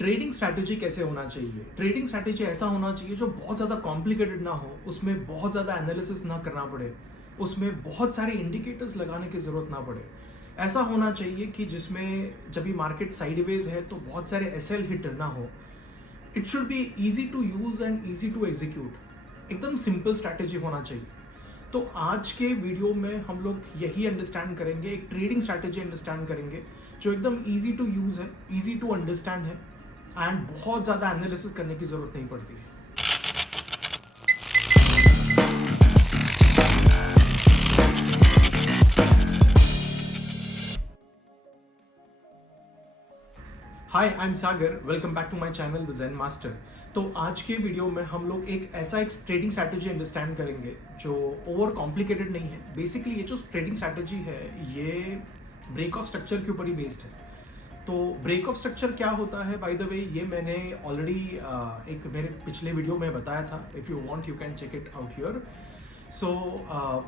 Trading strategy कैसे होना चाहिए? ट्रेडिंग स्ट्रैटेजी ऐसा होना चाहिए जो बहुत ज़्यादा कॉम्प्लिकेटेड ना हो, उसमें बहुत ज़्यादा एनालिसिस ना करना पड़े, उसमें बहुत सारे इंडिकेटर्स लगाने की ज़रूरत ना पड़े। ऐसा होना चाहिए कि जिसमें जब भी मार्केट साइडवेज है तो बहुत सारे एसएल हिट ना हो। It should be easy to use and easy to execute. एकदम सिंपल स्ट्रैटेजी होना चाहिए। तो आज के वीडियो में हम लोग यही अंडरस्टैंड करेंगे, एक ट्रेडिंग स्ट्रैटेजी अंडरस्टैंड करेंगे जो एकदम ईजी टू यूज़ है, ईजी टू अंडरस्टैंड है एंड बहुत ज़्यादा एनालिसिस करने की ज़रूरत नहीं पड़ती है। Hi, I am Sagar, welcome back to my channel the zen master. तो आज के वीडियो में हम लोग एक ट्रेडिंग स्ट्रैटेजी अंडरस्टैंड करेंगे जो ओवर कॉम्प्लिकेटेड नहीं है। बेसिकली ये जो ट्रेडिंग स्ट्रैटेजी है ये ब्रेक ऑफ स्ट्रक्चर के ऊपर ही बेस्ड है। तो ब्रेक ऑफ स्ट्रक्चर क्या होता है, बाय द वे ये मैंने ऑलरेडी एक मेरे पिछले वीडियो में बताया था। If you want you can check it out here. So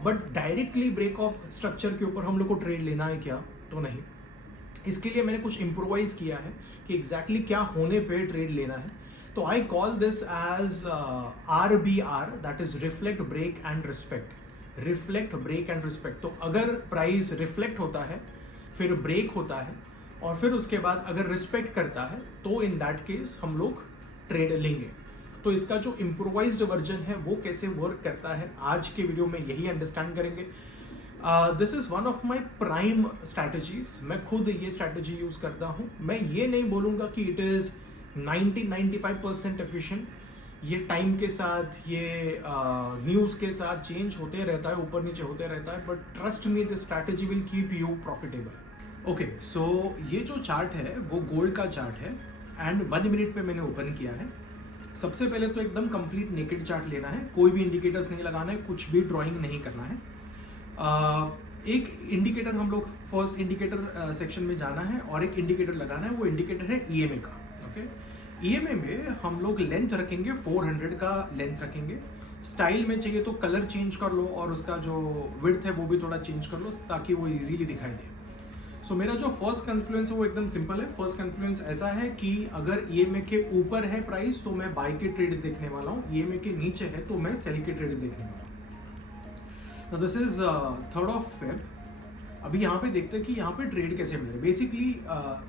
but directly break of structure के ऊपर हम लोग को ट्रेड लेना है क्या? तो नहीं। इसके लिए मैंने कुछ इम्प्रोवाइज किया है कि एग्जैक्टली क्या होने पे ट्रेड लेना है। तो I call this as RBR, that is reflect, break and respect. Reflect, break and respect. तो अगर प्राइस रिफ्लेक्ट होता है, फिर ब्रेक होता है और फिर उसके बाद अगर रिस्पेक्ट करता है तो इन दैट केस हम लोग ट्रेड लेंगे। तो इसका जो इम्प्रोवाइज्ड वर्जन है वो कैसे वर्क करता है आज के वीडियो में यही अंडरस्टैंड करेंगे। This is one of my prime strategies. मैं खुद ये स्ट्रैटेजी यूज करता हूँ। मैं ये नहीं बोलूँगा कि इट इज़ 90-95% एफिशिएंट। ये टाइम के साथ, ये न्यूज़ के साथ चेंज होते रहता है, ऊपर नीचे होते रहता है, but trust me this strategy will keep you profitable. Okay, so ये जो चार्ट है वो गोल्ड का चार्ट है एंड 1 मिनट पे मैंने ओपन किया है। सबसे पहले तो एकदम कंप्लीट नेकेड चार्ट लेना है, कोई भी इंडिकेटर्स नहीं लगाना है, कुछ भी ड्राइंग नहीं करना है। एक इंडिकेटर हम लोग फर्स्ट इंडिकेटर सेक्शन में जाना है और एक इंडिकेटर लगाना है। वो इंडिकेटर है EMA का। ओके, EMA में हम लोग लेंथ रखेंगे, 400 का लेंथ रखेंगे। स्टाइल में चाहिए तो कलर चेंज कर लो और उसका जो विड्थ है वो भी थोड़ा चेंज कर लो ताकि वो इजीली दिखाई दे। सो मेरा जो फर्स्ट कन्फ्लुएंस है वो एकदम सिंपल है। फर्स्ट कन्फ्लुएंस ऐसा है कि अगर EMA के ऊपर है प्राइस तो मैं बाय के ट्रेड्स देखने वाला हूँ, EMA के नीचे है तो मैं सेल के ट्रेड्स देखने वाला हूँ। तो this is 3rd of Feb। अभी यहाँ पे देखते हैं कि यहाँ पे ट्रेड कैसे मिले। बेसिकली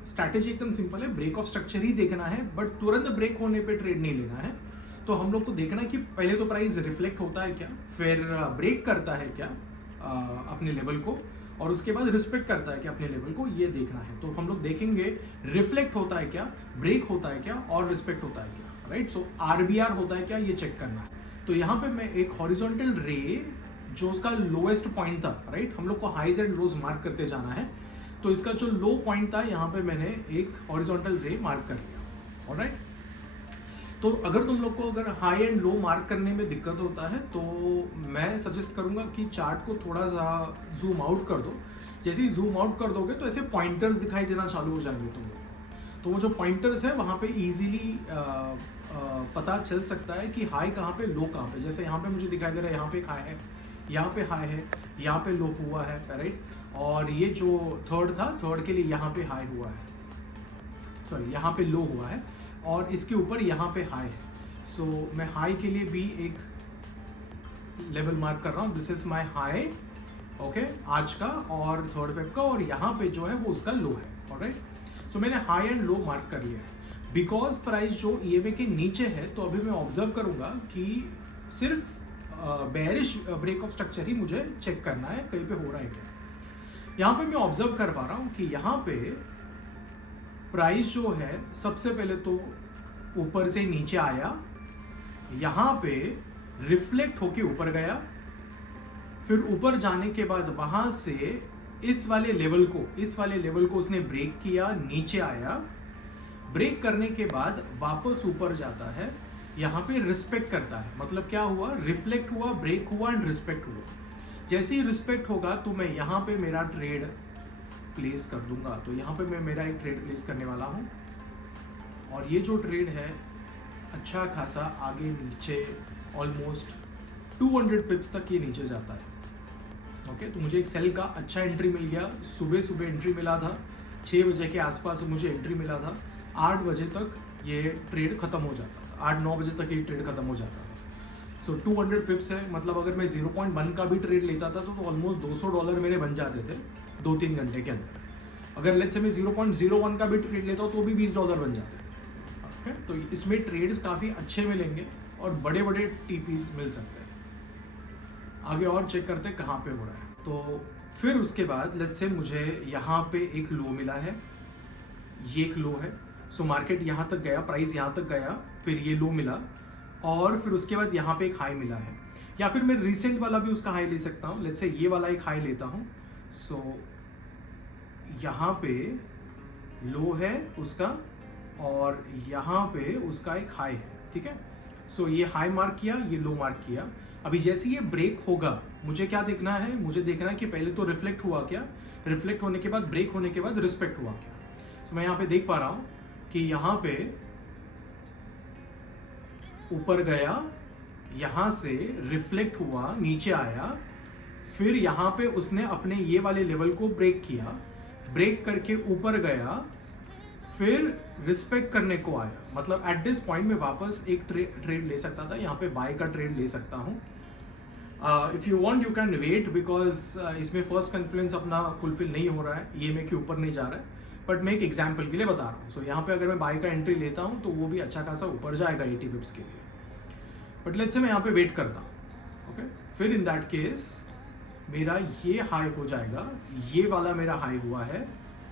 स्ट्रैटेजी एकदम सिंपल है, ब्रेक ऑफ स्ट्रक्चर ही देखना है, बट तुरंत ब्रेक होने पे ट्रेड नहीं लेना है। तो हम लोग को देखना है कि पहले तो प्राइस रिफ्लेक्ट होता है क्या, फिर ब्रेक करता है क्या अपने लेवल को, और उसके बाद रिस्पेक्ट करता है क्या अपने लेवल को, ये देखना है। तो हम लोग देखेंगे रिफ्लेक्ट होता है क्या, ब्रेक होता है क्या और रिस्पेक्ट होता है क्या, राइट। सो RBR होता है क्या, ये चेक करना है। तो यहाँ पे मैं एक हॉरिजॉन्टल रे जो उसका लोएस्ट पॉइंट था, राइट, हम लोग को हाईज एंड लोज मार्क करते जाना है। तो इसका जो लो पॉइंट था यहाँ पे मैंने एक हॉरिजॉन्टल रे मार्क कर लिया, ऑलराइट। तो अगर तुम लोग को अगर हाई एंड लो मार्क करने में दिक्कत होता है तो मैं सजेस्ट करूंगा कि चार्ट को थोड़ा सा जूम आउट कर दो। जैसे ही जूम आउट कर दोगे तो ऐसे पॉइंटर्स दिखाई देना चालू हो जाएंगे तुम लोग को। तो वो जो पॉइंटर्स है वहाँ पे इजीली पता चल सकता है कि हाई कहाँ पे, लो कहाँ पे। जैसे यहाँ पे मुझे दिखाई दे रहा है, यहाँ पे एक हाई है, यहाँ पे हाई है, यहाँ पे लो हुआ है, राइट। और ये जो थर्ड था, थर्ड के लिए यहाँ पे हाई हुआ है, सॉरी यहाँ पे लो हुआ है, और इसके ऊपर यहाँ पे हाई है। सो मैं हाई के लिए भी एक लेवल मार्क कर रहा हूँ। This is my high, okay, आज का और 3rd Feb का, और यहाँ पे जो है वो उसका लो है, ऑलराइट। सो मैंने हाई एंड लो मार्क कर लिया है। बिकॉज प्राइस जो EMA के नीचे है तो अभी मैं ऑब्जर्व करूंगा कि सिर्फ बेरिश ब्रेक ऑफ स्ट्रक्चर ही मुझे चेक करना है, कहीं पे हो रहा है क्या। यहाँ पे मैं ऑब्जर्व कर पा रहा हूँ कि यहाँ पे प्राइस जो है सबसे पहले तो ऊपर से नीचे आया, यहाँ पे रिफ्लेक्ट होके ऊपर गया, फिर ऊपर जाने के बाद वहां से इस वाले लेवल को उसने ब्रेक किया, नीचे आया, ब्रेक करने के बाद वापस ऊपर जाता है, यहाँ पे रिस्पेक्ट करता है। मतलब क्या हुआ, रिफ्लेक्ट हुआ, ब्रेक हुआ एंड रिस्पेक्ट हुआ। जैसे ही रिस्पेक्ट होगा तो मैं यहाँ पे मेरा ट्रेड प्लेस कर दूंगा। तो यहाँ पे मैं मेरा एक ट्रेड प्लेस करने वाला हूँ, और ये जो ट्रेड है अच्छा खासा आगे नीचे ऑलमोस्ट 200 पिप्स तक ये नीचे जाता है। ओके, तो मुझे एक सेल का अच्छा एंट्री मिल गया। सुबह एंट्री मिला था, 6 बजे के आसपास मुझे एंट्री मिला था। 8 बजे तक ये ट्रेड खत्म हो जाता था, 8-9 बजे तक ये ट्रेड खत्म हो जाता था। सो 200 पिप्स है, मतलब अगर मैं 0.1 का भी ट्रेड लेता था तो ऑलमोस्ट $200 मेरे बन जाते थे 2-3 घंटे के अंदर। अगर लेट्स से मैं 0.01 का भी ट्रेड लेता हूँ तो भी $20 बन जाते थे। ओके, तो इसमें ट्रेड्स काफ़ी अच्छे मिलेंगे और बड़े बड़े टीपीज मिल सकते हैं। आगे और चेक करते हैं कहाँ पे हो रहा है। तो फिर उसके बाद लेट्स से मुझे यहाँ पे एक लो मिला है, ये एक लो है। सो मार्केट यहाँ तक गया, प्राइस यहाँ तक गया, फिर ये लो मिला और फिर उसके बाद यहाँ पे एक हाई मिला है। या फिर मैं रिसेंट वाला भी उसका हाई ले सकता हूँ, लेट्स से ये वाला एक हाई लेता हूँ। सो यहाँ पे लो है उसका और यहाँ पे उसका एक हाई है, ठीक है। सो ये हाई मार्क किया, ये लो मार्क किया। अभी जैसे ये ब्रेक होगा, मुझे क्या देखना है, मुझे देखना है कि पहले तो रिफ्लेक्ट हुआ क्या, रिफ्लेक्ट होने के बाद ब्रेक होने के बाद रिस्पेक्ट हुआ क्या। तो मैं यहाँ पे देख पा रहा हूँ कि यहाँ पे ऊपर गया, यहाँ से रिफ्लेक्ट हुआ, नीचे आया, फिर यहाँ पे उसने अपने ये वाले लेवल को ब्रेक किया, ब्रेक करके ऊपर गया, फिर रिस्पेक्ट करने को आया। मतलब एट दिस पॉइंट में वापस एक ट्रेड ले सकता था, यहाँ पे बाय का ट्रेड ले सकता हूँ। If you want you can wait, because इसमें फर्स्ट कॉन्फिडेंस अपना फुलफिल नहीं हो रहा है, ये में के ऊपर नहीं जा रहा है, बट मैं एक एग्जाम्पल के लिए बता रहा हूँ। सो यहाँ पे अगर मैं बाय का एंट्री लेता हूँ तो वो भी अच्छा खासा ऊपर जाएगा 80 पिप्स के लिए। बट लेट्स से मैं यहाँ पे वेट करता हूँ, ओके। फिर इन दैट केस मेरा ये हाई हो जाएगा, ये वाला मेरा हाई हुआ है।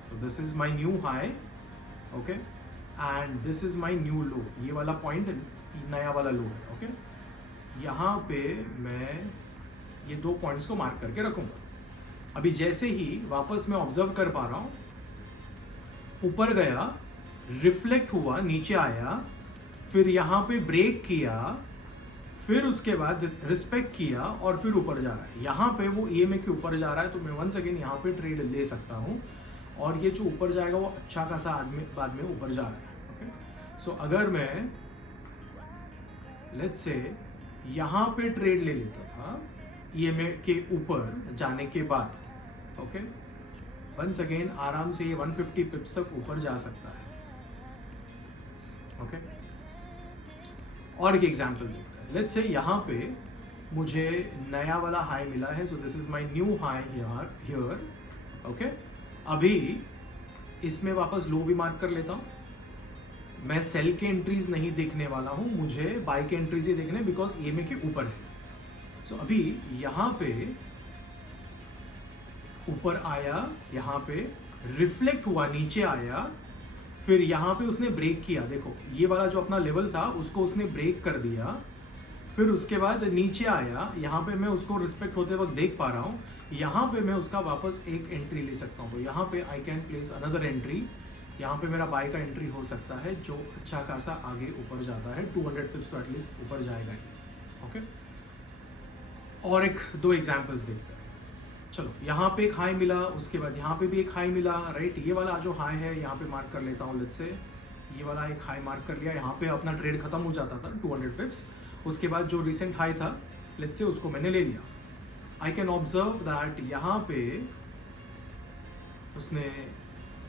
So this is my new high, okay, and this is my new low. ये वाला पॉइंट नया वाला लो है, ओके। यहाँ पे मैं ये 2 पॉइंट्स को मार्क करके रखूंगा। अभी जैसे ही वापस मैं ऑब्जर्व कर पा रहा हूँ, ऊपर गया, रिफ्लेक्ट हुआ, नीचे आया, फिर यहाँ पे ब्रेक किया, फिर उसके बाद रिस्पेक्ट किया और फिर ऊपर जा रहा है। यहाँ पे वो EMA के ऊपर जा रहा है, तो मैं वंस अगेन यहाँ पे ट्रेड ले सकता हूँ और ये जो ऊपर जाएगा वो अच्छा खासा बाद में ऊपर जा रहा है, ओके। सो अगर मैं लेट्स से यहाँ पे ट्रेड ले लेता था EMA के ऊपर जाने के बाद, ओके, वंस अगेन आराम से ये 150 पिप्स तक ऊपर जा सकता है, ओके। और एक एग्जांपल देखते हैं। लेट्स से यहाँ पे मुझे नया वाला हाई मिला है, so this is my new high here, okay. अभी इसमें वापस लो भी मार्क कर लेता हूँ। मैं सेल के एंट्रीज नहीं देखने वाला हूँ, मुझे बाय के एंट्रीज ही देखने, बिकॉज EMA के ऊपर है। सो अभी यहाँ पे ऊपर आया, यहाँ पे रिफ्लेक्ट हुआ, नीचे आया, फिर यहाँ पे उसने ब्रेक किया। देखो ये वाला जो अपना लेवल था उसको उसने ब्रेक कर दिया, फिर उसके बाद नीचे आया, यहाँ पे मैं उसको रिस्पेक्ट होते वक्त देख पा रहा हूँ। यहाँ पे मैं उसका वापस एक एंट्री ले सकता हूँ। तो यहाँ पे आई कैन प्लेस अनदर एंट्री। यहाँ पे मेरा बाय का एंट्री हो सकता है जो अच्छा खासा आगे ऊपर जाता है, 200 पिप्स तो एटलीस्ट ऊपर जाएगा ही, ओके। और एक 2 एग्जाम्पल्स देखते हैं। चलो यहाँ पे एक हाई मिला, उसके बाद यहाँ पे भी एक हाई मिला, राइट। ये वाला जो हाई है यहाँ पे मार्क कर लेता हूँ, लेट्स से ये वाला एक हाई मार्क कर लिया। यहाँ पे अपना ट्रेड खत्म हो जाता था 200 पिप्स। उसके बाद जो रिसेंट हाई था लेट्स से उसको मैंने ले लिया। आई कैन ऑब्जर्व दैट यहाँ पे उसने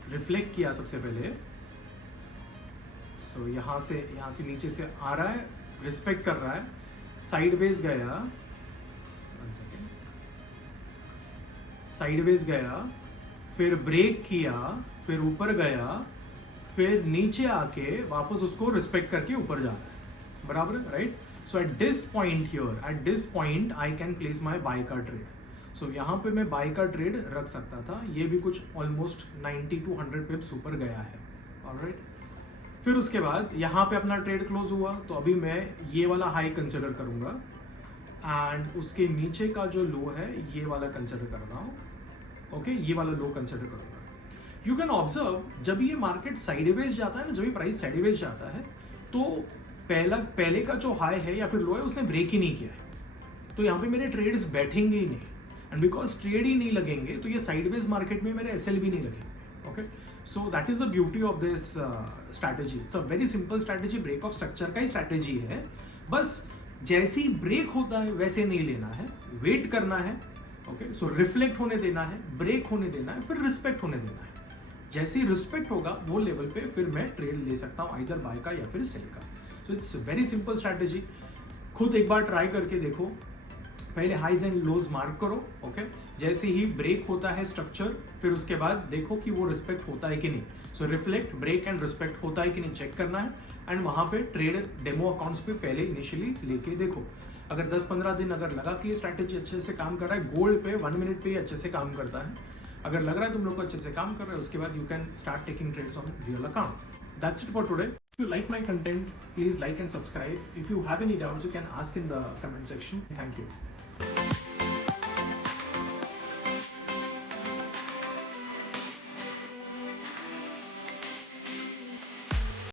रिफ्लेक्ट किया सबसे पहले। सो यहाँ से नीचे से आ रहा है, रिस्पेक्ट कर रहा है, साइडवेज गया, वन सेकेंड, साइडवेज गया, फिर ब्रेक किया, फिर ऊपर गया, फिर नीचे आके वापस उसको रिस्पेक्ट करके ऊपर जा रहा है, बराबर, right. So at this point here, at this point I can place my buy का ट्रेड। सो यहाँ पे मैं बाय का ट्रेड रख सकता था। ये भी कुछ ऑलमोस्ट 90 to 100 पिप्स ऊपर गया है, ऑलराइट। फिर उसके बाद यहाँ पे अपना ट्रेड क्लोज हुआ, तो अभी मैं ये वाला हाई कंसिडर करूँगा एंड उसके नीचे का जो लो है ये वाला कंसिडर कर रहा हूँ, ओके। ये वाला लो कंसिडर करूँगा। यू कैन ऑब्जर्व जब ये मार्केट साइडवेज जाता है ना, जब ये प्राइस साइडवेज जाता है तो पहले का जो हाई है या फिर लो है उसने ब्रेक ही नहीं किया है, तो यहाँ पे मेरे ट्रेड्स बैठेंगे ही नहीं। एंड बिकॉज ट्रेड ही नहीं लगेंगे तो ये साइडवेज मार्केट में मेरे SL भी नहीं लगेंगे, okay. So that is the beauty of this strategy. It's a very simple strategy, break of structure का ही स्ट्रैटेजी है। बस जैसे ही ब्रेक होता है वैसे नहीं लेना है, वेट करना है, ओके। सो रिफ्लेक्ट होने देना है, ब्रेक होने देना है, फिर रिस्पेक्ट होने देना है, जैसे ही रिस्पेक्ट होगा वो लेवल पे फिर मैं ट्रेड ले सकता हूँ, आइदर बाय का या फिर सेल का। So it's very simple strategy, खुद एक बार ट्राई करके देखो। पहले हाइज एंड लोज मार्क करो, ओके। जैसे ही ब्रेक होता है स्ट्रक्चर, फिर उसके बाद देखो कि वो रिस्पेक्ट होता है कि नहीं। सो रिफ्लेक्ट, ब्रेक एंड रिस्पेक्ट होता है कि नहीं चेक करना है, एंड वहां पे ट्रेड डेमो अकाउंट्स पे पहले इनिशियली लेके देखो। अगर 10-15 दिन अगर लगा कि ये स्ट्रैटेजी अच्छे से काम कर रहा है, गोल्ड पे 1 मिनट पे अच्छे से काम करता है, अगर लग रहा है तुम लोग को अच्छे से काम कर रहे हो, उसके बाद you can start taking trades on real account. That's it for today. If you like my content, please like and subscribe. If you have any doubts, you can ask in the comment section. Thank you.